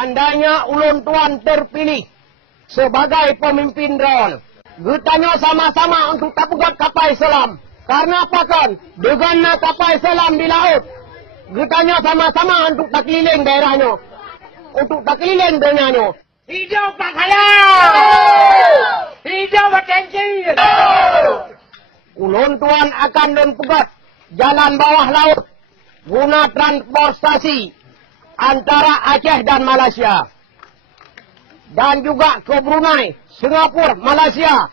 Andainya ulun tuan terpilih sebagai pemimpin drone, getanya sama-sama untuk tapugat kapal selam. Karena apa kan? Dengan kapal selam di laut, getanya sama-sama untuk tak keliling daerahnya, untuk tak keliling dunianya. Hijau Pak Salam! Hijau bertensi! Ulun tuan akan mempegat jalan bawah laut guna transportasi antara Aceh dan Malaysia. Dan juga ke Brunei, Singapura, Malaysia.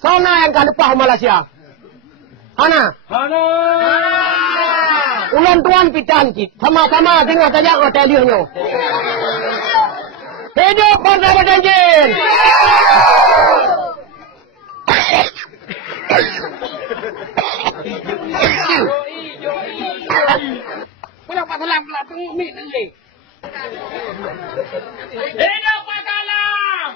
Sana yang kalupah Malaysia. Hana? Hana! Ulun tuan picancit. Sama-sama tengok saja hotelnya. Hidup Partai Berjanjin! Pulang Pak Salam pula tengok mik nanti. Hidup Pak Salam!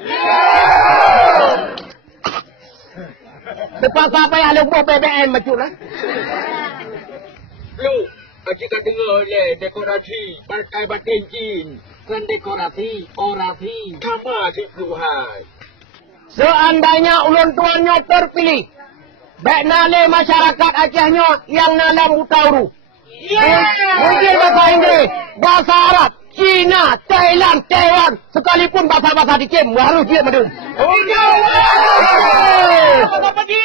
Lepas apa yang lupa BBM macam lah. Lu, Haji kan dengar le dekorasi Partai Berjanjin. Kan dekorasi, orasi, sama si Tuhan. Seandainya ulun tuannya terpilih, baik nale masyarakat Acehnya yang nalam utauru. Mungkin bahasa Inggeris, bahasa Arab, Cina, Thailand, Taiwan, sekalipun bahasa-bahasa dikim, harus dia medung. Apa pergi?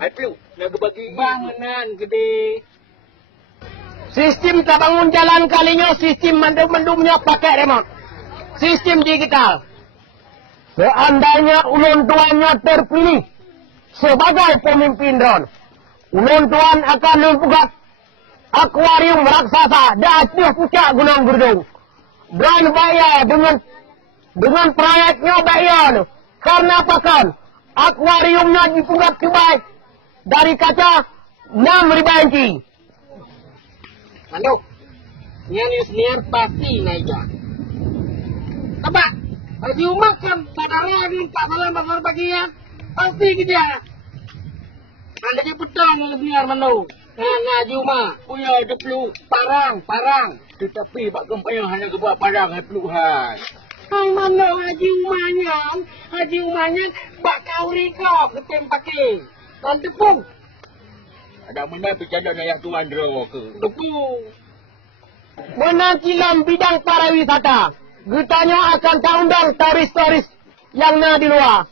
Hai Piu, nak bagi bangunan gede. Sistem tak bangun jalan kalinya, sistem mendum-mendumnya pakai remote. Sistem digital. Seandainya ulun tuannya terpilih sebagai pemimpin drone, ulun tuan akan membuat akuarium raksasa di atas puncak Gunung Gerdung. Dan bayar dengan proyeknya bayar. Karena apa kan? Akuariumnya dibuat kebaik dari kaca 6.000 inci. Mandu, niar pasti naik. Apa? Haji Umar kan saudara di Pak Salam pasar bagian pasti dia. Andainya petang niar Mandu. Haji Umar punya deplu parang. Tetapi Pak Gempaya hanya kebuat parang hepluhan. Hai mana Haji Umarnya bak kauri kau ketempake. Dan tepung. Ada mana bercanda yang tuan draw ke? Tepung. Menanti dalam bidang pariwisata, getanya akan tak undang turis-turis yang ada di luar.